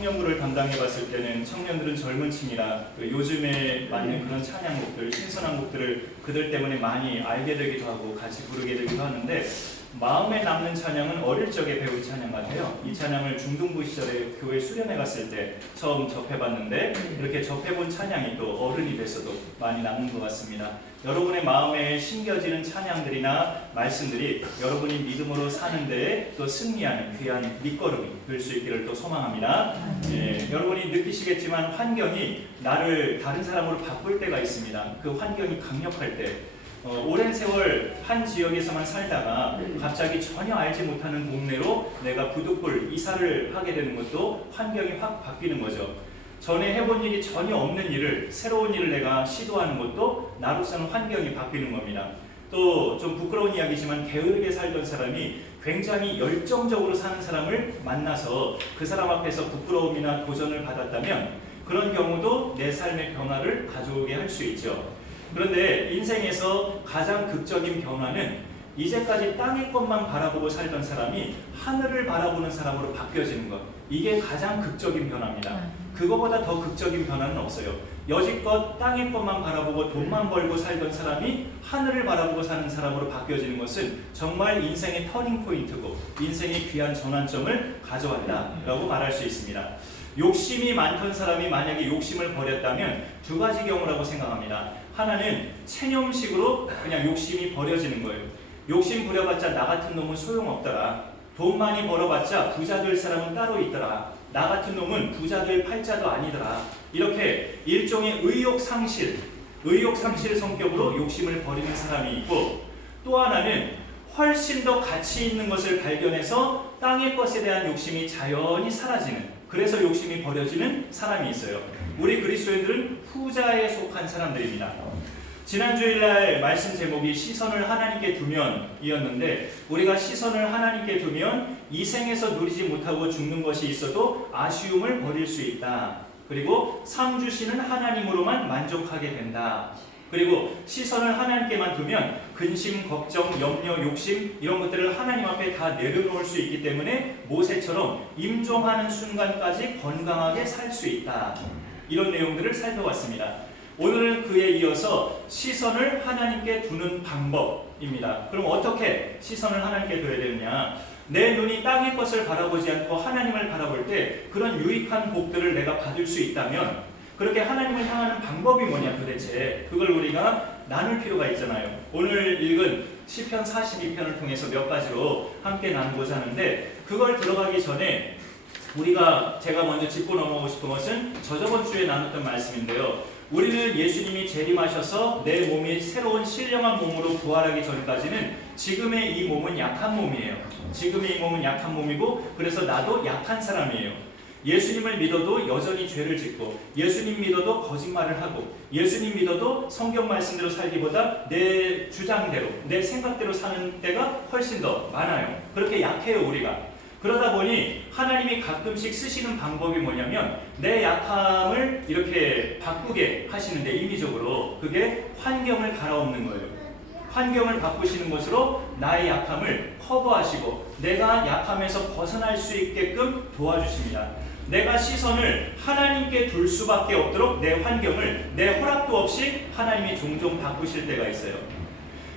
청년부를 담당해 봤을 때는 청년들은 젊은 층이라 요즘에 맞는 그런 찬양곡들, 신선한 곡들을 그들 때문에 많이 알게 되기도 하고 같이 부르게 되기도 하는데, 마음에 남는 찬양은 어릴 적에 배운 찬양 같아요. 이 찬양을 중등부 시절에 교회 수련회 갔을 때 처음 접해봤는데, 이렇게 접해본 찬양이 또 어른이 돼서도 많이 남는 것 같습니다. 여러분의 마음에 심겨지는 찬양들이나 말씀들이 여러분이 믿음으로 사는 데에 또 승리하는 귀한 밑거름이 될 수 있기를 또 소망합니다. 여러분이 느끼시겠지만 환경이 나를 다른 사람으로 바꿀 때가 있습니다. 그 환경이 강력할 때, 오랜 세월 한 지역에서만 살다가 갑자기 전혀 알지 못하는 동네로 내가 부득불 이사를 하게 되는 것도 환경이 확 바뀌는 거죠. 전에 해본 일이 전혀 없는 일을, 새로운 일을 내가 시도하는 것도 나로서는 환경이 바뀌는 겁니다. 또 좀 부끄러운 이야기지만 게으르게 살던 사람이 굉장히 열정적으로 사는 사람을 만나서 그 사람 앞에서 부끄러움이나 도전을 받았다면 그런 경우도 내 삶의 변화를 가져오게 할 수 있죠. 그런데 인생에서 가장 극적인 변화는 이제까지 땅의 것만 바라보고 살던 사람이 하늘을 바라보는 사람으로 바뀌어지는 것, 이게 가장 극적인 변화입니다. 그거보다 더 극적인 변화는 없어요. 여지껏 땅의 것만 바라보고 돈만 벌고 살던 사람이 하늘을 바라보고 사는 사람으로 바뀌어지는 것은 정말 인생의 터닝 포인트고 인생의 귀한 전환점을 가져왔다라고 말할 수 있습니다. 욕심이 많던 사람이 만약에 욕심을 버렸다면 두 가지 경우라고 생각합니다. 하나는 체념식으로 그냥 욕심이 버려지는 거예요. 욕심 부려봤자 나 같은 놈은 소용없더라. 돈 많이 벌어봤자 부자 될 사람은 따로 있더라. 나 같은 놈은 부자 될 팔자도 아니더라. 이렇게 일종의 의욕상실 성격으로 욕심을 버리는 사람이 있고, 또 하나는 훨씬 더 가치 있는 것을 발견해서 땅의 것에 대한 욕심이 자연히 사라지는, 그래서 욕심이 버려지는 사람이 있어요. 우리 그리스도인들은 후자에 속한 사람들입니다. 지난 주일날 말씀 제목이 시선을 하나님께 두면 이었는데, 우리가 시선을 하나님께 두면 이 생에서 누리지 못하고 죽는 것이 있어도 아쉬움을 버릴 수 있다. 그리고 상 주시는 하나님으로만 만족하게 된다. 그리고 시선을 하나님께만 두면 근심, 걱정, 염려, 욕심 이런 것들을 하나님 앞에 다 내려놓을 수 있기 때문에 모세처럼 임종하는 순간까지 건강하게 살 수 있다. 이런 내용들을 살펴봤습니다. 오늘은 그에 이어서 시선을 하나님께 두는 방법입니다. 그럼 어떻게 시선을 하나님께 둬야 되느냐? 내 눈이 땅의 것을 바라보지 않고 하나님을 바라볼 때 그런 유익한 복들을 내가 받을 수 있다면, 그렇게 하나님을 향하는 방법이 뭐냐 도대체, 그걸 우리가 나눌 필요가 있잖아요. 오늘 읽은 시편 42편을 통해서 몇 가지로 함께 나누고자 하는데, 그걸 들어가기 전에 제가 먼저 짚고 넘어가고 싶은 것은 저저번 주에 나눴던 말씀인데요. 우리는 예수님이 재림하셔서 내 몸이 새로운 신령한 몸으로 부활하기 전까지는 지금의 이 몸은 약한 몸이에요. 지금의 이 몸은 약한 몸이고, 그래서 나도 약한 사람이에요. 예수님을 믿어도 여전히 죄를 짓고, 예수님 믿어도 거짓말을 하고, 예수님 믿어도 성경 말씀대로 살기보다 내 주장대로, 내 생각대로 사는 때가 훨씬 더 많아요. 그렇게 약해요, 우리가. 그러다 보니 하나님이 가끔씩 쓰시는 방법이 뭐냐면, 내 약함을 이렇게 바꾸게 하시는데, 임의적으로 그게 환경을 갈아엎는 거예요. 환경을 바꾸시는 것으로 나의 약함을 커버하시고 내가 약함에서 벗어날 수 있게끔 도와주십니다. 내가 시선을 하나님께 둘 수밖에 없도록 내 환경을 내 허락도 없이 하나님이 종종 바꾸실 때가 있어요.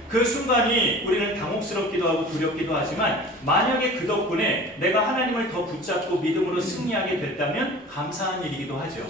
그 순간이 우리는 당혹스럽기도 하고 두렵기도 하지만, 만약에 그 덕분에 내가 하나님을 더 붙잡고 믿음으로 승리하게 됐다면 감사한 일이기도 하죠.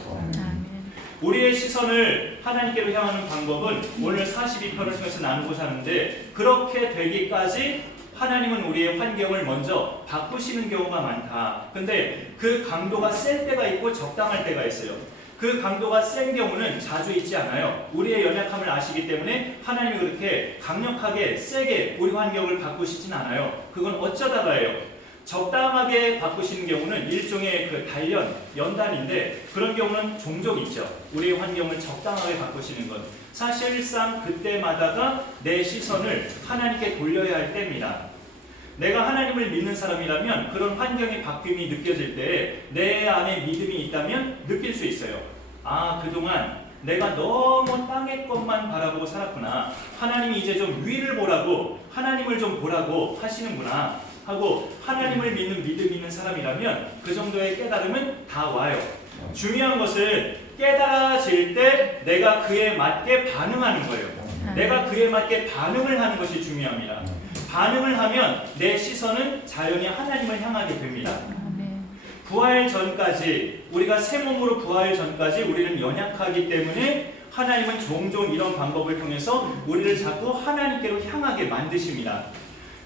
우리의 시선을 하나님께로 향하는 방법은 오늘 42편을 통해서 나누고자 하는데, 그렇게 되기까지 하나님은 우리의 환경을 먼저 바꾸시는 경우가 많다. 근데 그 강도가 셀 때가 있고 적당할 때가 있어요. 그 강도가 센 경우는 자주 있지 않아요. 우리의 연약함을 아시기 때문에 하나님이 그렇게 강력하게 세게 우리 환경을 바꾸시진 않아요. 그건 어쩌다가예요. 적당하게 바꾸시는 경우는 일종의 그 단련, 연단인데, 그런 경우는 종종 있죠. 우리의 환경을 적당하게 바꾸시는 것. 사실상 그때마다가 내 시선을 하나님께 돌려야 할 때입니다. 내가 하나님을 믿는 사람이라면 그런 환경의 바뀜이 느껴질 때 내 안에 믿음이 있다면 느낄 수 있어요. 아, 그동안 내가 너무 땅의 것만 바라보고 살았구나. 하나님이 이제 좀 위를 보라고, 하나님을 좀 보라고 하시는구나. 하고 하나님을 믿는 믿음 있는 사람이라면 그 정도의 깨달음은 다 와요. 중요한 것은 깨달아질 때 내가 그에 맞게 반응하는 거예요. 내가 그에 맞게 반응을 하는 것이 중요합니다. 반응을 하면 내 시선은 자연히 하나님을 향하게 됩니다. 부활 전까지, 우리가 새 몸으로 부활 전까지 우리는 연약하기 때문에 하나님은 종종 이런 방법을 통해서 우리를 자꾸 하나님께로 향하게 만드십니다.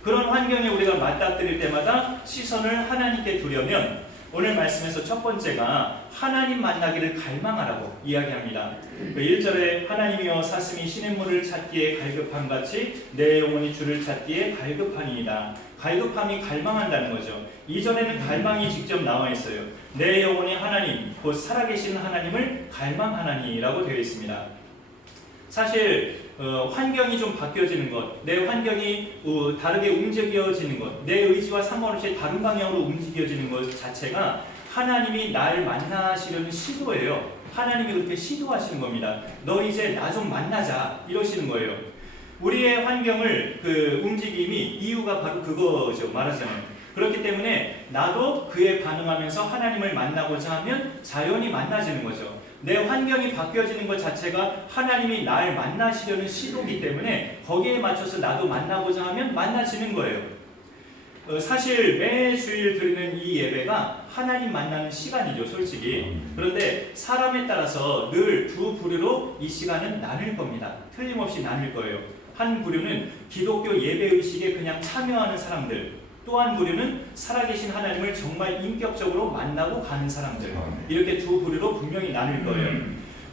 그런 환경에 우리가 맞닥뜨릴 때마다 시선을 하나님께 두려면 오늘 말씀에서 첫 번째가 하나님 만나기를 갈망하라고 이야기합니다. 1절에 하나님이여 사슴이 시냇물을 찾기에 갈급함같이 내 영혼이 주를 찾기에 갈급하니이다. 갈급함이 갈망한다는 거죠. 이전에는 갈망이 직접 나와 있어요. 내 영혼이 하나님, 곧 살아계시는 하나님을 갈망하나니라고 되어 있습니다. 사실 환경이 좀 바뀌어지는 것, 내 환경이 다르게 움직여지는 것, 내 의지와 상관없이 다른 방향으로 움직여지는 것 자체가 하나님이 날 만나시려는 시도예요. 하나님이 그렇게 시도하시는 겁니다. 너 이제 나 좀 만나자 이러시는 거예요. 우리의 환경을 움직임이 이유가 바로 그거죠. 말하자면. 그렇기 때문에 나도 그에 반응하면서 하나님을 만나고자 하면 자연히 만나지는 거죠. 내 환경이 바뀌어지는 것 자체가 하나님이 날 만나시려는 시도이기 때문에 거기에 맞춰서 나도 만나고자 하면 만나지는 거예요. 사실 매주일 드리는 이 예배가 하나님 만나는 시간이죠, 솔직히. 그런데 사람에 따라서 늘 두 부류로 이 시간은 나눌 겁니다. 틀림없이 나눌 거예요. 한 부류는 기독교 예배의식에 그냥 참여하는 사람들, 또 한 부류는 살아계신 하나님을 정말 인격적으로 만나고 가는 사람들, 이렇게 두 부류로 분명히 나눌 거예요.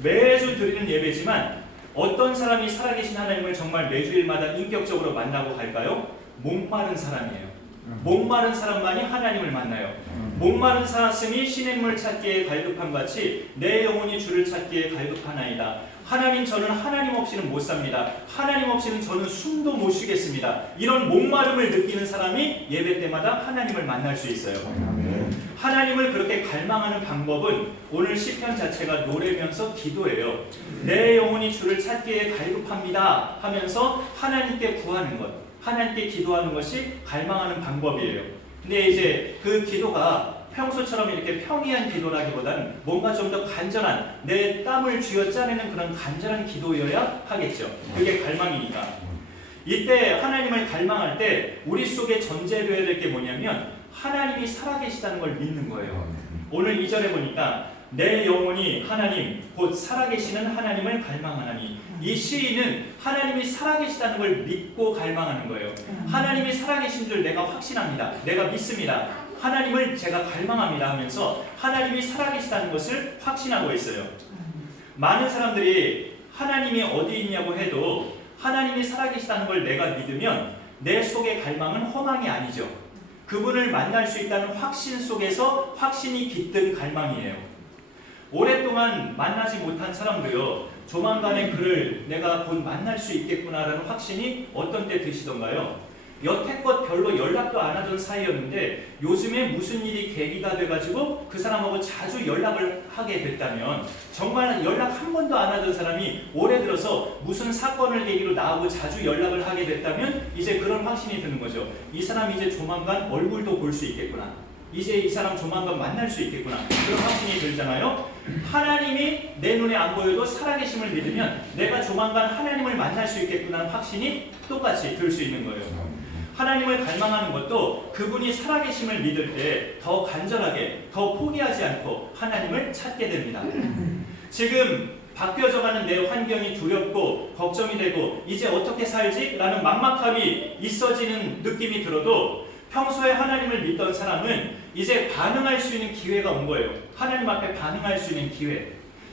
매주 드리는 예배지만 어떤 사람이 살아계신 하나님을 정말 매주일마다 인격적으로 만나고 갈까요? 목마른 사람이에요. 목마른 사람만이 하나님을 만나요. 목마른 사슴이 시냇물 찾기에 갈급함같이 내 영혼이 주를 찾기에 갈급하나이다. 하나님, 저는 하나님 없이는 못 삽니다. 하나님 없이는 저는 숨도 못 쉬겠습니다. 이런 목마름을 느끼는 사람이 예배 때마다 하나님을 만날 수 있어요. 하나님을 그렇게 갈망하는 방법은 오늘 시편 자체가 노래면서 기도예요. 내 영혼이 주를 찾기에 갈급합니다 하면서 하나님께 구하는 것, 하나님께 기도하는 것이 갈망하는 방법이에요. 근데 이제 그 기도가 평소처럼 이렇게 평이한 기도라기보다는 뭔가 좀 더 간절한, 내 땀을 쥐어 짜내는 그런 간절한 기도여야 하겠죠. 그게 갈망이니까. 이때 하나님을 갈망할 때 우리 속에 전제되어야 될 게 뭐냐면 하나님이 살아계시다는 걸 믿는 거예요. 오늘 2절에 보니까 내 영혼이 하나님, 곧 살아계시는 하나님을 갈망하나니, 이 시인은 하나님이 살아계시다는 걸 믿고 갈망하는 거예요. 하나님이 살아계신 줄 내가 확신합니다. 내가 믿습니다. 하나님을 제가 갈망합니다 하면서 하나님이 살아계시다는 것을 확신하고 있어요. 많은 사람들이 하나님이 어디 있냐고 해도 하나님이 살아계시다는 걸 내가 믿으면 내 속의 갈망은 허망이 아니죠. 그분을 만날 수 있다는 확신 속에서 확신이 깃든 갈망이에요. 오랫동안 만나지 못한 사람도요, 조만간에 그를 내가 곧 만날 수 있겠구나라는 확신이 어떤 때 드시던가요? 여태껏 별로 연락도 안 하던 사이였는데 요즘에 무슨 일이 계기가 돼가지고 그 사람하고 자주 연락을 하게 됐다면, 정말 연락 한 번도 안 하던 사람이 올해 들어서 무슨 사건을 계기로 나하고 자주 연락을 하게 됐다면 이제 그런 확신이 드는 거죠. 이 사람 이제 조만간 얼굴도 볼 수 있겠구나. 이제 이 사람 조만간 만날 수 있겠구나. 그런 확신이 들잖아요. 하나님이 내 눈에 안 보여도 살아계심을 믿으면 내가 조만간 하나님을 만날 수 있겠구나는 확신이 똑같이 들 수 있는 거예요. 하나님을 갈망하는 것도 그분이 살아계심을 믿을 때 더 간절하게, 더 포기하지 않고 하나님을 찾게 됩니다. 지금 바뀌어져가는 내 환경이 두렵고 걱정이 되고 이제 어떻게 살지? 라는 막막함이 있어지는 느낌이 들어도 평소에 하나님을 믿던 사람은 이제 반응할 수 있는 기회가 온 거예요. 하나님 앞에 반응할 수 있는 기회.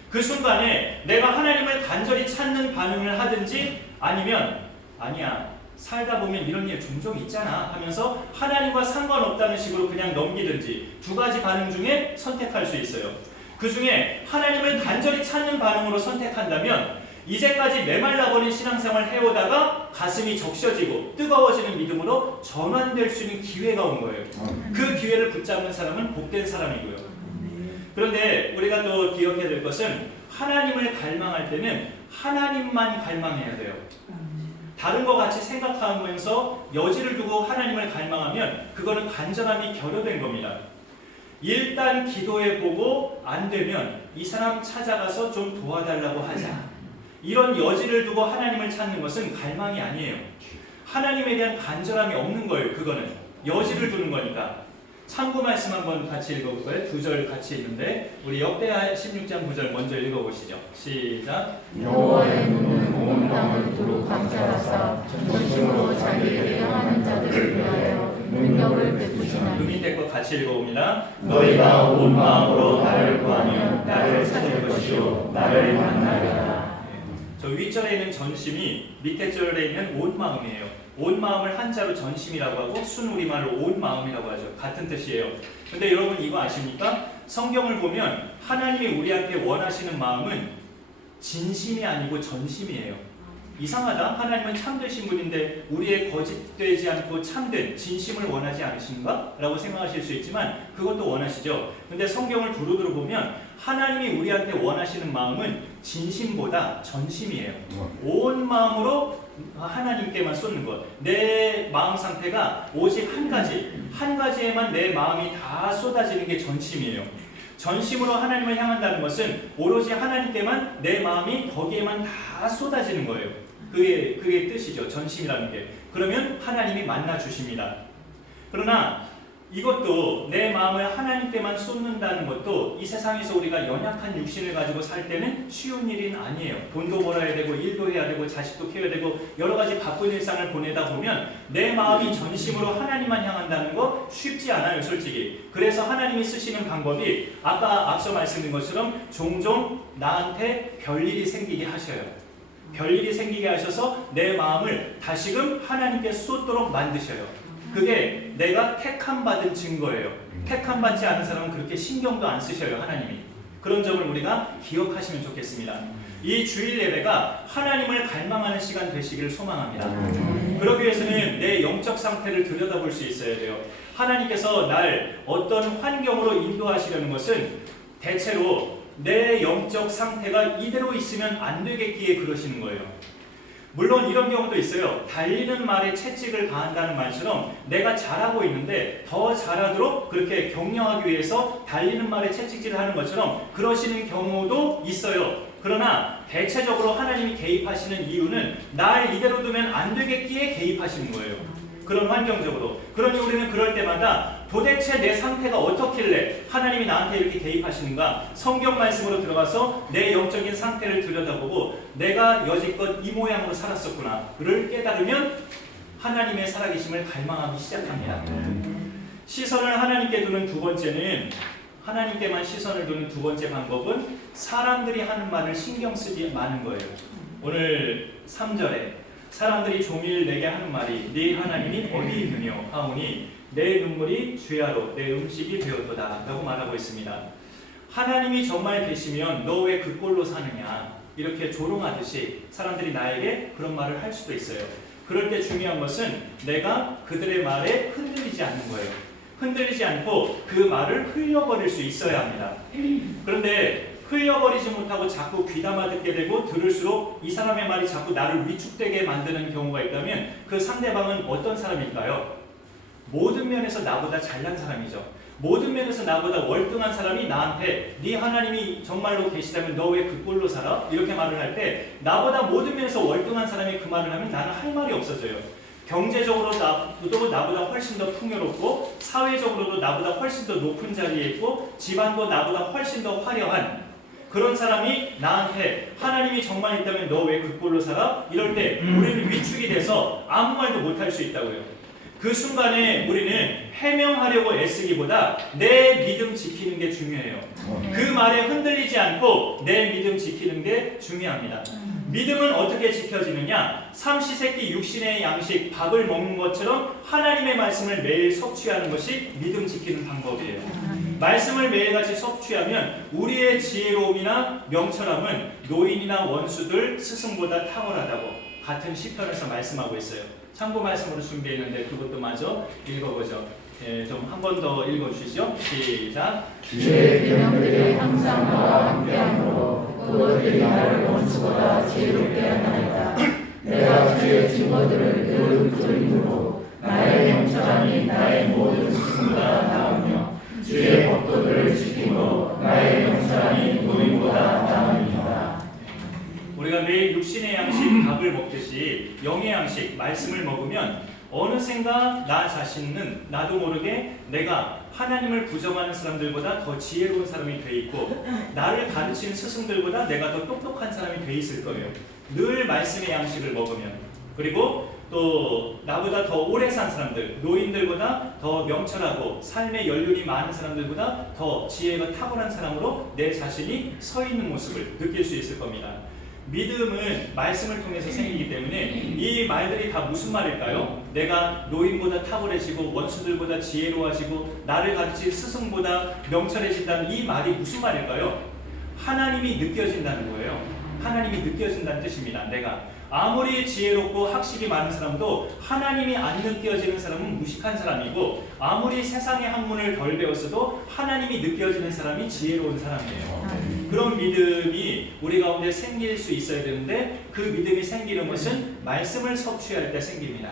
그 순간에 내가 하나님을 간절히 찾는 반응을 하든지, 아니면 아니야, 살다 보면 이런 일 종종 있잖아 하면서 하나님과 상관없다는 식으로 그냥 넘기든지, 두 가지 반응 중에 선택할 수 있어요. 그 중에 하나님을 간절히 찾는 반응으로 선택한다면 이제까지 메말라버린 신앙생활을 해오다가 가슴이 적셔지고 뜨거워지는 믿음으로 전환될 수 있는 기회가 온 거예요. 그 기회를 붙잡는 사람은 복된 사람이고요. 그런데 우리가 또 기억해야 될 것은 하나님을 갈망할 때는 하나님만 갈망해야 돼요. 다른 것 같이 생각하면서 여지를 두고 하나님을 갈망하면 그거는 간절함이 결여된 겁니다. 일단 기도해보고 안 되면 이 사람 찾아가서 좀 도와달라고 하자. 이런 여지를 두고 하나님을 찾는 것은 갈망이 아니에요. 하나님에 대한 간절함이 없는 거예요. 그거는 여지를 두는 거니까. 참고 말씀 한번 같이 읽어볼까요? 2절 같이 있는데 우리 역대하 16장 9절 먼저 읽어보시죠. 시작. 여호와의 눈은 온 땅을 두루 감찰하사 전심으로 자기에게 행하는 자들을 위하여 능력을 베푸시나니. 그 밑에 거 같이 읽어봅니다. 너희가 온 마음으로 나를 구하면 나를 찾을 것이요 나를 만나리라. 저 윗절에 있는 전심이 밑에 절에 있는 온 마음이에요. 온 마음을 한자로 전심이라고 하고 순우리말로 온 마음이라고 하죠. 같은 뜻이에요. 근데 여러분 이거 아십니까? 성경을 보면 하나님이 우리한테 원하시는 마음은 진심이 아니고 전심이에요. 이상하다. 하나님은 참되신 분인데 우리의 거짓되지 않고 참된 진심을 원하지 않으신가? 라고 생각하실 수 있지만 그것도 원하시죠. 근데 성경을 두루두루 보면 하나님이 우리한테 원하시는 마음은 진심보다 전심이에요. 온 마음으로 하나님께만 쏟는 것. 내 마음 상태가 오직 한 가지에만 내 마음이 다 쏟아지는 게 전심이에요. 전심으로 하나님을 향한다는 것은 오로지 하나님께만 내 마음이 거기에만 다 쏟아지는 거예요. 그게 뜻이죠. 전심이라는 게. 그러면 하나님이 만나 주십니다. 그러나 이것도 내 마음을 하나님께만 쏟는다는 것도 이 세상에서 우리가 연약한 육신을 가지고 살 때는 쉬운 일은 아니에요. 돈도 벌어야 되고 일도 해야 되고 자식도 키워야 되고 여러 가지 바쁜 일상을 보내다 보면 내 마음이 전심으로 하나님만 향한다는 거 쉽지 않아요, 솔직히. 그래서 하나님이 쓰시는 방법이 아까 앞서 말씀드린 것처럼 종종 나한테 별일이 생기게 하셔요. 별일이 생기게 하셔서 내 마음을 다시금 하나님께 쏟도록 만드셔요. 그게 내가 택함 받은 증거예요. 택함 받지 않은 사람은 그렇게 신경도 안 쓰셔요, 하나님이. 그런 점을 우리가 기억하시면 좋겠습니다. 이 주일 예배가 하나님을 갈망하는 시간 되시기를 소망합니다. 그러기 위해서는 내 영적 상태를 들여다볼 수 있어야 돼요. 하나님께서 날 어떤 환경으로 인도하시려는 것은 대체로 내 영적 상태가 이대로 있으면 안 되겠기에 그러시는 거예요. 물론 이런 경우도 있어요. 달리는 말에 채찍을 가한다는 말처럼 내가 잘하고 있는데 더 잘하도록 그렇게 격려하기 위해서 달리는 말에 채찍질을 하는 것처럼 그러시는 경우도 있어요. 그러나 대체적으로 하나님이 개입하시는 이유는 날 이대로 두면 안 되겠기에 개입하시는 거예요. 그런 환경적으로. 그러니 우리는 그럴 때마다 도대체 내 상태가 어떻길래 하나님이 나한테 이렇게 개입하시는가? 성경 말씀으로 들어가서 내 영적인 상태를 들여다보고 내가 여지껏 이 모양으로 살았었구나를 깨달으면 하나님의 살아계심을 갈망하기 시작합니다. 시선을 하나님께 두는 두 번째는 하나님께만 시선을 두는 두 번째 방법은 사람들이 하는 말을 신경 쓰지 마는 거예요. 오늘 3절에 사람들이 종일 내게 하는 말이 네 하나님이 어디 있느냐 하오니 내 눈물이 주야로 내 음식이 되었도다 라고 말하고 있습니다. 하나님이 정말 계시면 너 왜 그 꼴로 사느냐 이렇게 조롱하듯이 사람들이 나에게 그런 말을 할 수도 있어요. 그럴 때 중요한 것은 내가 그들의 말에 흔들리지 않는 거예요. 흔들리지 않고 그 말을 흘려버릴 수 있어야 합니다. 그런데 흘려버리지 못하고 자꾸 귀담아 듣게 되고 들을수록 이 사람의 말이 자꾸 나를 위축되게 만드는 경우가 있다면 그 상대방은 어떤 사람일까요? 모든 면에서 나보다 잘난 사람이죠. 모든 면에서 나보다 월등한 사람이 나한테 네 하나님이 정말로 계시다면 너 왜 그 꼴로 살아? 이렇게 말을 할 때 나보다 모든 면에서 월등한 사람이 그 말을 하면 나는 할 말이 없어져요. 경제적으로 나보다 훨씬 더 풍요롭고 사회적으로도 나보다 훨씬 더 높은 자리에 있고 집안도 나보다 훨씬 더 화려한 그런 사람이 나한테 하나님이 정말 있다면 너 왜 그 꼴로 살아? 이럴 때 우리는 위축이 돼서 아무 말도 못할 수 있다고요. 그 순간에 우리는 해명하려고 애쓰기보다 내 믿음 지키는 게 중요해요. 그 말에 흔들리지 않고 내 믿음 지키는 게 중요합니다. 믿음은 어떻게 지켜지느냐? 삼시세끼 육신의 양식 밥을 먹는 것처럼 하나님의 말씀을 매일 섭취하는 것이 믿음 지키는 방법이에요. 말씀을 매일같이 섭취하면 우리의 지혜로움이나 명철함은 노인이나 원수들 스승보다 탁월하다고 같은 시편에서 말씀하고 있어요. 참고 말씀으로 준비했는데 그것도 마저 읽어보죠. 좀 한 번 더 읽어주시죠. 시작. 주의 계명들이 항상 나와 함께하므로 그것들이 나를 원수보다 지혜롭게 하나이다. 내가 주의 증거들을 늘 붙들므로 나의 명철함이 나의 모든 스승보다 나으며 주의 법도들을 지킴으로 나의 명철함이 노인보다 나으니이다. 우리가 매일 육신의 양식 밥을 먹듯이 영의 양식 말씀을 먹으면 어느샌가 나 자신은 나도 모르게 내가 하나님을 부정하는 사람들보다 더 지혜로운 사람이 돼 있고 나를 가르치는 스승들보다 내가 더 똑똑한 사람이 돼 있을 거예요. 늘 말씀의 양식을 먹으면. 그리고 또 나보다 더 오래 산 사람들, 노인들보다 더 명철하고 삶의 연륜이 많은 사람들보다 더 지혜가 탁월한 사람으로 내 자신이 서 있는 모습을 느낄 수 있을 겁니다. 믿음은 말씀을 통해서 생기기 때문에 이 말들이 다 무슨 말일까요? 내가 노인보다 탁월해지고 원수들보다 지혜로워지고 나를 가르칠 스승보다 명철해진다는 이 말이 무슨 말일까요? 하나님이 느껴진다는 거예요. 하나님이 느껴진다는 뜻입니다. 내가 아무리 지혜롭고 학식이 많은 사람도 하나님이 안 느껴지는 사람은 무식한 사람이고 아무리 세상의 학문을 덜 배웠어도 하나님이 느껴지는 사람이 지혜로운 사람이에요. 그런 믿음이 우리 가운데 생길 수 있어야 되는데 그 믿음이 생기는 것은 말씀을 섭취할 때 생깁니다.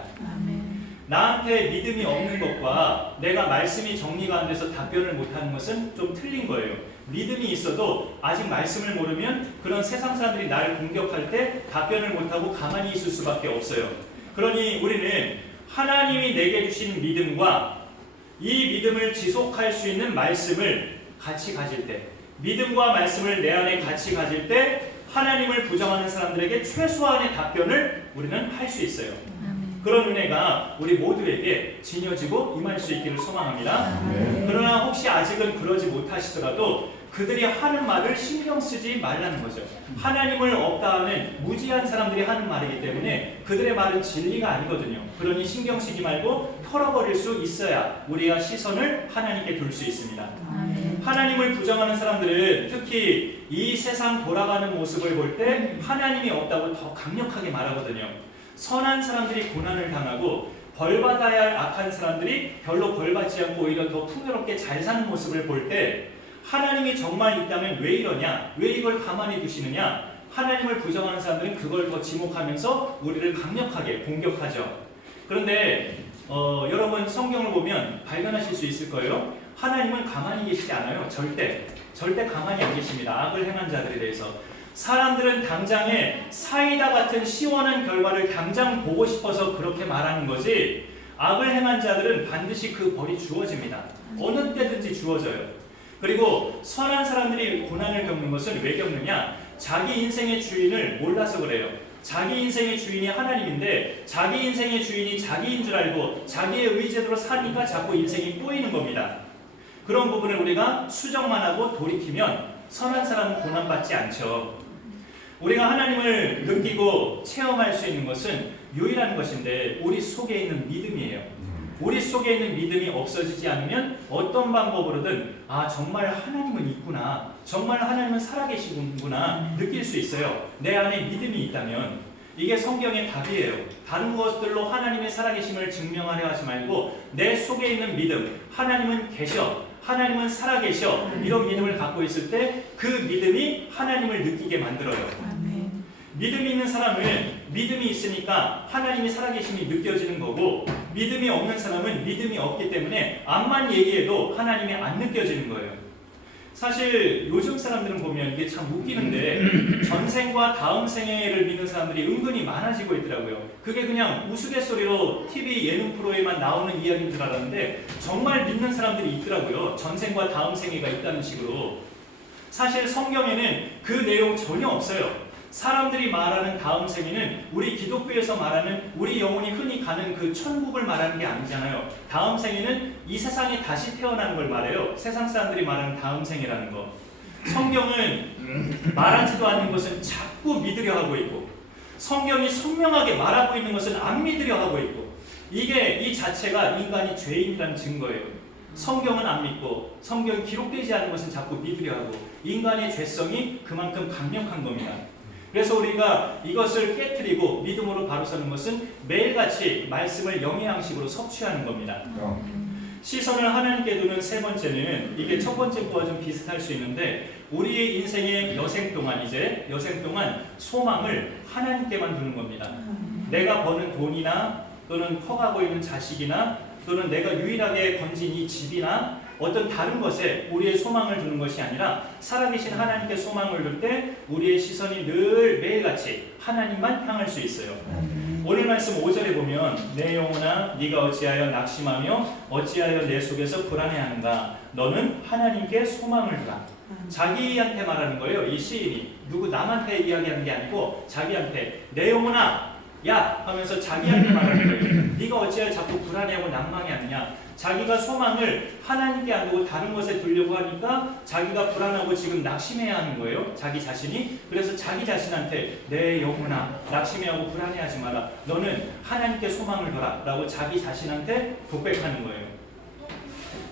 나한테 믿음이 없는 것과 내가 말씀이 정리가 안 돼서 답변을 못하는 것은 좀 틀린 거예요. 믿음이 있어도 아직 말씀을 모르면 그런 세상 사람들이 나를 공격할 때 답변을 못하고 가만히 있을 수밖에 없어요. 그러니 우리는 하나님이 내게 주신 믿음과 이 믿음을 지속할 수 있는 말씀을 같이 가질 때, 믿음과 말씀을 내 안에 같이 가질 때 하나님을 부정하는 사람들에게 최소한의 답변을 우리는 할 수 있어요. 그런 은혜가 우리 모두에게 지녀지고 임할 수 있기를 소망합니다. 그러나 혹시 아직은 그러지 못하시더라도 그들이 하는 말을 신경 쓰지 말라는 거죠. 하나님을 없다 하는 무지한 사람들이 하는 말이기 때문에 그들의 말은 진리가 아니거든요. 그러니 신경 쓰지 말고 털어버릴 수 있어야 우리가 시선을 하나님께 둘 수 있습니다. 하나님을 부정하는 사람들은 특히 이 세상 돌아가는 모습을 볼 때 하나님이 없다고 더 강력하게 말하거든요. 선한 사람들이 고난을 당하고 벌받아야 할 악한 사람들이 별로 벌받지 않고 오히려 더 풍요롭게 잘 사는 모습을 볼 때 하나님이 정말 있다면 왜 이러냐? 왜 이걸 가만히 두시느냐? 하나님을 부정하는 사람들은 그걸 더 지목하면서 우리를 강력하게 공격하죠. 그런데 여러분 성경을 보면 발견하실 수 있을 거예요. 하나님은 가만히 계시지 않아요. 절대 가만히 안 계십니다. 악을 행한 자들에 대해서. 사람들은 당장에 사이다 같은 시원한 결과를 당장 보고 싶어서 그렇게 말하는 거지 악을 행한 자들은 반드시 그 벌이 주어집니다. 어느 때든지 주어져요. 그리고 선한 사람들이 고난을 겪는 것은 왜 겪느냐? 자기 인생의 주인을 몰라서 그래요. 자기 인생의 주인이 하나님인데 자기 인생의 주인이 자기인 줄 알고 자기의 의지대로 사니까 자꾸 인생이 꼬이는 겁니다. 그런 부분을 우리가 수정만 하고 돌이키면 선한 사람은 고난받지 않죠. 우리가 하나님을 느끼고 체험할 수 있는 것은 유일한 것인데 우리 속에 있는 믿음이에요. 우리 속에 있는 믿음이 없어지지 않으면 어떤 방법으로든 정말 하나님은 있구나, 정말 하나님은 살아계시구나 느낄 수 있어요. 내 안에 믿음이 있다면. 이게 성경의 답이에요. 다른 것들로 하나님의 살아계심을 증명하려 하지 말고 내 속에 있는 믿음, 하나님은 계셔, 하나님은 살아계셔, 이런 믿음을 갖고 있을 때 그 믿음이 하나님을 느끼게 만들어요. 믿음이 있는 사람은 믿음이 있으니까 하나님이 살아계심이 느껴지는 거고, 믿음이 없는 사람은 믿음이 없기 때문에 암만 얘기해도 하나님이 안 느껴지는 거예요. 사실 요즘 사람들은 보면 이게 참 웃기는데 전생과 다음 생애를 믿는 사람들이 은근히 많아지고 있더라고요. 그게 그냥 우스갯소리로 TV 예능 프로에만 나오는 이야기인 줄 알았는데 정말 믿는 사람들이 있더라고요. 전생과 다음 생애가 있다는 식으로. 사실 성경에는 그 내용 전혀 없어요. 사람들이 말하는 다음 생에는 우리 기독교에서 말하는 우리 영혼이 흔히 가는 그 천국을 말하는 게 아니잖아요. 다음 생에는 이 세상에 다시 태어나는 걸 말해요. 세상 사람들이 말하는 다음 생이라는 거. 성경은 말하지도 않는 것은 자꾸 믿으려 하고 있고, 성경이 선명하게 말하고 있는 것은 안 믿으려 하고 있고, 이 자체가 인간이 죄인이라는 증거예요. 성경은 안 믿고 성경이 기록되지 않은 것은 자꾸 믿으려 하고, 인간의 죄성이 그만큼 강력한 겁니다. 그래서 우리가 이것을 깨트리고 믿음으로 바로 서는 것은 매일같이 말씀을 영의 양식으로 섭취하는 겁니다. 시선을 하나님께 두는 세 번째는 이게 첫 번째 거와 좀 비슷할 수 있는데 우리의 인생의 여생 동안 소망을 하나님께만 두는 겁니다. 내가 버는 돈이나 또는 커가고 있는 자식이나 또는 내가 유일하게 건진 이 집이나 어떤 다른 것에 우리의 소망을 두는 것이 아니라 살아계신 하나님께 소망을 둘 때 우리의 시선이 늘 매일같이 하나님만 향할 수 있어요. 오늘 말씀 5절에 보면 내 영혼아 네가 어찌하여 낙심하며 어찌하여 내 속에서 불안해하는가 너는 하나님께 소망을 두라. 자기한테 말하는 거예요. 이 시인이 누구 남한테 이야기하는 게 아니고 자기한테 내 영혼아 야 하면서 자기한테 말하는 거예요. 네가 어찌하여 자꾸 불안해하고 낭망해하느냐. 자기가 소망을 하나님께 안 두고 다른 것에 두려고 하니까 자기가 불안하고 지금 낙심해야 하는 거예요. 자기 자신이. 그래서 자기 자신한테 내 영혼아 낙심해하고 불안해하지 마라. 너는 하나님께 소망을 둬라 라고 자기 자신한테 독백하는 거예요.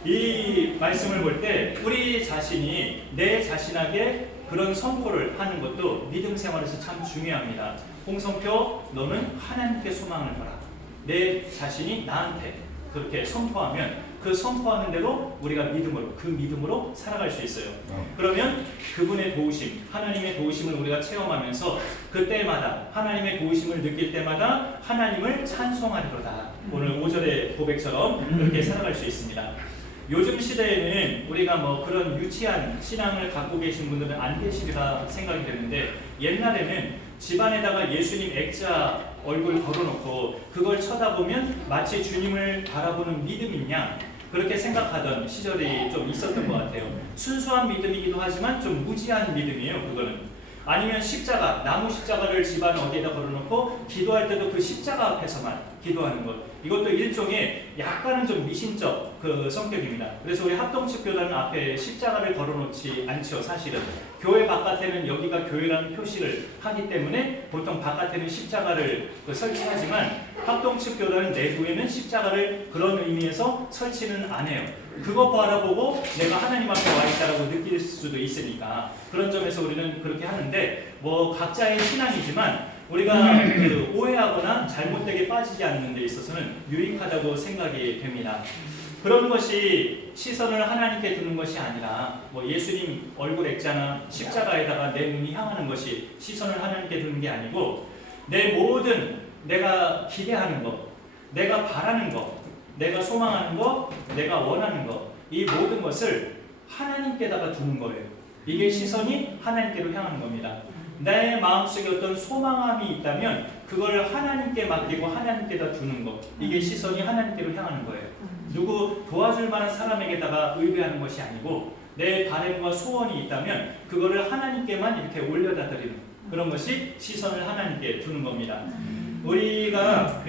이 말씀을 볼 때 우리 자신이 내 자신에게 그런 선포를 하는 것도 믿음 생활에서 참 중요합니다. 홍성표 너는 하나님께 소망을 둬라. 내 자신이 나한테 그렇게 선포하면 그 선포하는 대로 우리가 믿음으로 살아갈 수 있어요. 그러면 그분의 도우심, 하나님의 도우심을 우리가 체험하면서 그때마다 하나님의 도우심을 느낄 때마다 하나님을 찬송하리로다. 오늘 5절의 고백처럼 그렇게 살아갈 수 있습니다. 요즘 시대에는 우리가 뭐 그런 유치한 신앙을 갖고 계신 분들은 안 계시리라 생각이 되는데 옛날에는 집안에다가 예수님 액자 얼굴 걸어놓고 그걸 쳐다보면 마치 주님을 바라보는 믿음이냐 그렇게 생각하던 시절이 좀 있었던 것 같아요. 순수한 믿음이기도 하지만 좀 무지한 믿음이에요. 그거는. 아니면 십자가, 나무 십자가를 집안 어디에다 걸어놓고 기도할 때도 그 십자가 앞에서만 기도하는 것. 이것도 일종의 약간은 좀 미신적 그 성격입니다. 그래서 우리 합동측교단은 앞에 십자가를 걸어놓지 않죠. 사실은 교회 바깥에는 여기가 교회라는 표시를 하기 때문에 보통 바깥에는 십자가를 설치하지만 합동측교단 내부에는 십자가를 그런 의미에서 설치는 안 해요. 그거 바라보고 내가 하나님 앞에 와 있다라고 느낄 수도 있으니까 그런 점에서 우리는 그렇게 하는데 뭐 각자의 신앙이지만 우리가 그 오해하거나 잘못되게 빠지지 않는 데 있어서는 유익하다고 생각이 됩니다. 그런 것이 시선을 하나님께 두는 것이 아니라 뭐 예수님 얼굴 액자나 십자가에다가 내 눈이 향하는 것이 시선을 하나님께 두는 게 아니고 내 모든 내가 기대하는 것, 내가 바라는 것, 내가 소망하는 것, 내가 원하는 것, 이 모든 것을 하나님께다가 두는 거예요. 이게 시선이 하나님께로 향하는 겁니다. 내 마음속에 어떤 소망함이 있다면 그걸 하나님께 맡기고 하나님께다 두는 것, 이게 시선이 하나님께로 향하는 거예요. 누구 도와줄 만한 사람에게다가 의뢰하는 것이 아니고 내 바램과 소원이 있다면 그거를 하나님께만 이렇게 올려다 드리는 그런 것이 시선을 하나님께 두는 겁니다. 우리가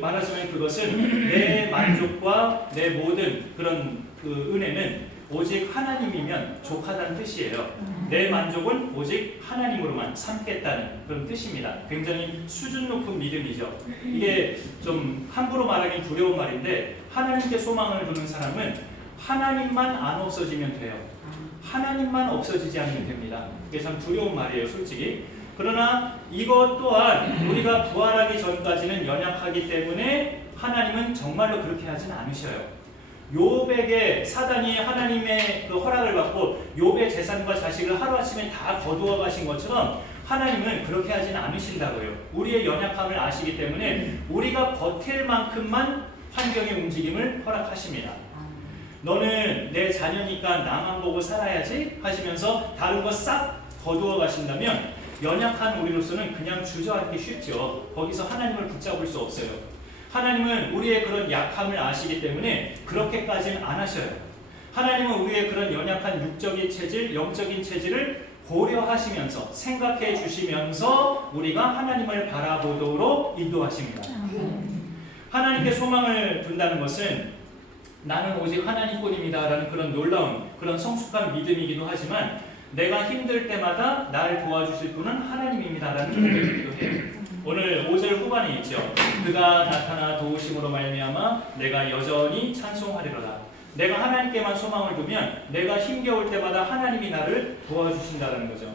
말하자면 그것은 내 만족과 내 모든 그런 그 은혜는 오직 하나님이면 족하다는 뜻이에요. 내 만족은 오직 하나님으로만 삼겠다는 그런 뜻입니다. 굉장히 수준 높은 믿음이죠. 이게 좀 함부로 말하기는 두려운 말인데 하나님께 소망을 두는 사람은 하나님만 안 없어지면 돼요. 하나님만 없어지지 않으면 됩니다. 이게 참 두려운 말이에요, 솔직히. 그러나 이것 또한 우리가 부활하기 전까지는 연약하기 때문에 하나님은 정말로 그렇게 하진 않으셔요. 욥에게 사단이 하나님의 그 허락을 받고 욥의 재산과 자식을 하루아침에 다 거두어 가신 것처럼 하나님은 그렇게 하진 않으신다고요. 우리의 연약함을 아시기 때문에 우리가 버틸 만큼만 환경의 움직임을 허락하십니다. 너는 내 자녀니까 나만 보고 살아야지 하시면서 다른 거 싹 거두어 가신다면 연약한 우리로서는 그냥 주저앉기 쉽죠. 거기서 하나님을 붙잡을 수 없어요. 하나님은 우리의 그런 약함을 아시기 때문에 그렇게까지는 안 하셔요. 하나님은 우리의 그런 연약한 육적인 체질, 영적인 체질을 고려하시면서 생각해 주시면서 우리가 하나님을 바라보도록 인도하십니다. 하나님께 소망을 둔다는 것은 나는 오직 하나님뿐입니다 라는 그런 놀라운 그런 성숙한 믿음이기도 하지만 내가 힘들 때마다 날 도와주실 분은 하나님입니다 라는 고백이기도 해요. 오늘 5절 후반에 있죠. 그가 나타나 도우심으로 말미암아 내가 여전히 찬송하리로다. 내가 하나님께만 소망을 두면 내가 힘겨울 때마다 하나님이 나를 도와주신다는 거죠.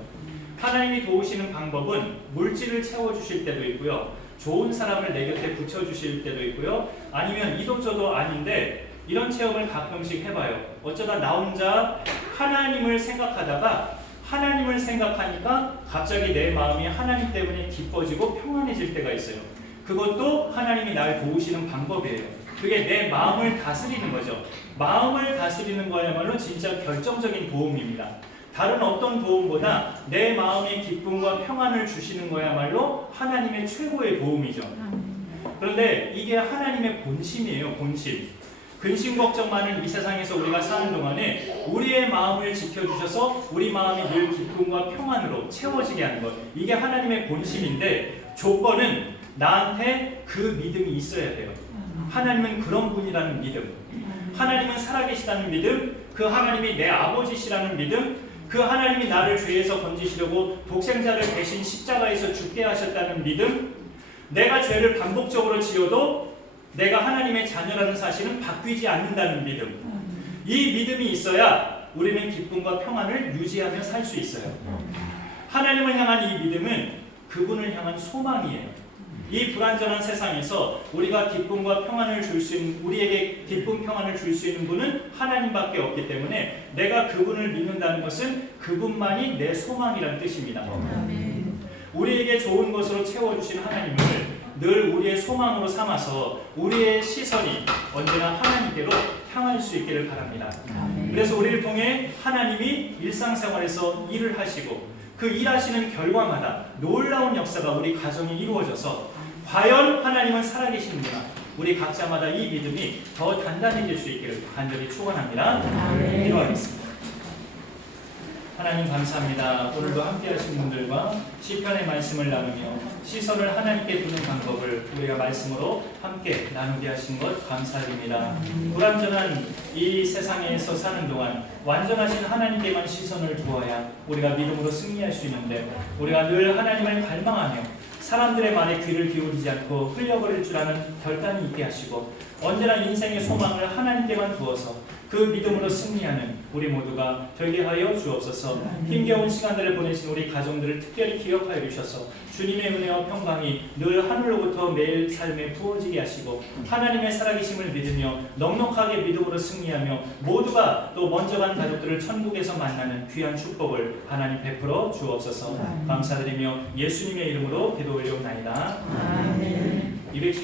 하나님이 도우시는 방법은 물질을 채워주실 때도 있고요. 좋은 사람을 내 곁에 붙여주실 때도 있고요. 아니면 이도저도 아닌데 이런 체험을 가끔씩 해봐요. 어쩌다 나 혼자 하나님을 생각하다가 하나님을 생각하니까 갑자기 내 마음이 하나님 때문에 기뻐지고 평안해질 때가 있어요. 그것도 하나님이 날 도우시는 방법이에요. 그게 내 마음을 다스리는 거죠. 마음을 다스리는 거야말로 진짜 결정적인 도움입니다. 다른 어떤 도움보다 내 마음의 기쁨과 평안을 주시는 거야말로 하나님의 최고의 도움이죠. 그런데 이게 하나님의 본심이에요. 본심. 근심 걱정 많은 이 세상에서 우리가 사는 동안에 우리의 마음을 지켜주셔서 우리 마음이 늘 기쁨과 평안으로 채워지게 하는 것, 이게 하나님의 본심인데 조건은 나한테 그 믿음이 있어야 돼요. 하나님은 그런 분이라는 믿음, 하나님은 살아계시다는 믿음, 그 하나님이 내 아버지시라는 믿음, 그 하나님이 나를 죄에서 건지시려고 독생자를 대신 십자가에서 죽게 하셨다는 믿음, 내가 죄를 반복적으로 지어도 내가 하나님의 자녀라는 사실은 바뀌지 않는다는 믿음, 이 믿음이 있어야 우리는 기쁨과 평안을 유지하며 살 수 있어요. 하나님을 향한 이 믿음은 그분을 향한 소망이에요. 이 불완전한 세상에서 우리가 기쁨과 평안을 줄 수 있는, 우리에게 기쁨 평안을 줄 수 있는 분은 하나님밖에 없기 때문에 내가 그분을 믿는다는 것은 그분만이 내 소망이라는 뜻입니다. 우리에게 좋은 것으로 채워주신 하나님을 늘 우리의 소망으로 삼아서 우리의 시선이 언제나 하나님께로 향할 수 있기를 바랍니다. 그래서 우리를 통해 하나님이 일상생활에서 일을 하시고 그 일하시는 결과마다 놀라운 역사가 우리 가정에 이루어져서 과연 하나님은 살아계시는구나, 우리 각자마다 이 믿음이 더 단단해질 수 있기를 간절히 축원합니다. 기도하겠습니다. 하나님 감사합니다. 오늘도 함께 하신 분들과 시편의 말씀을 나누며 시선을 하나님께 두는 방법을 우리가 말씀으로 함께 나누게 하신 것 감사드립니다. 불완전한 이 세상에서 사는 동안 완전하신 하나님께만 시선을 두어야 우리가 믿음으로 승리할 수 있는데, 우리가 늘 하나님을 갈망하며 사람들의 말에 귀를 기울이지 않고 흘려버릴 줄 아는 결단이 있게 하시고 언제나 인생의 소망을 하나님께만 두어서 그 믿음으로 승리하는 우리 모두가 되게 하여 주옵소서. 힘겨운 시간들을 보내신 우리 가정들을 특별히 기억하여 주셔서 주님의 은혜와 평강이 늘 하늘로부터 매일 삶에 부어지게 하시고 하나님의 살아계심을 믿으며 넉넉하게 믿음으로 승리하며 모두가 또 먼저 간 가족들을 천국에서 만나는 귀한 축복을 하나님 베풀어 주옵소서. 감사드리며 예수님의 이름으로 기도 올려옵나이다.